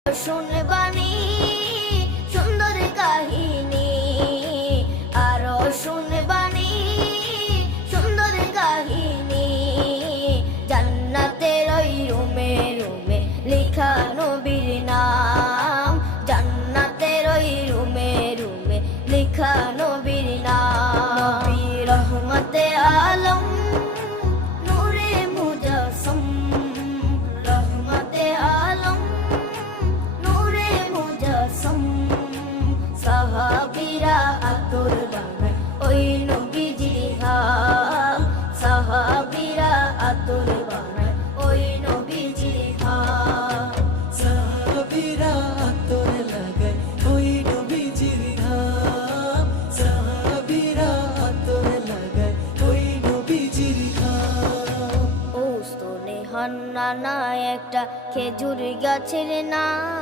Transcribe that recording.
শুনবানি সুন্দর কাহিনী, আরো শুনবানি সুন্দর কাহিনী। জান্নাতের ওই রুমে রুমে লেখা নবীর নাম, জান্নাতের ওই রুমে রুমে লেখা নবীর নাম। নবী রহমতে আলম নূরে মুজাসসম, রহমতে আলম নূরে মুজাসসম। সাহাবীরা আতর বানায় ওই নবীজির ঘাম, সাহাবীরা আতর বানায় ওই নবীজির ঘাম। সাহাবীরা আতর লাগায় ওই নবীজির ঘাম, সাহাবীরা আতর লাগায় ওই নবীজির ঘাম। ও স্তনে হান্নানা একটা খেজুর গাছের নাম।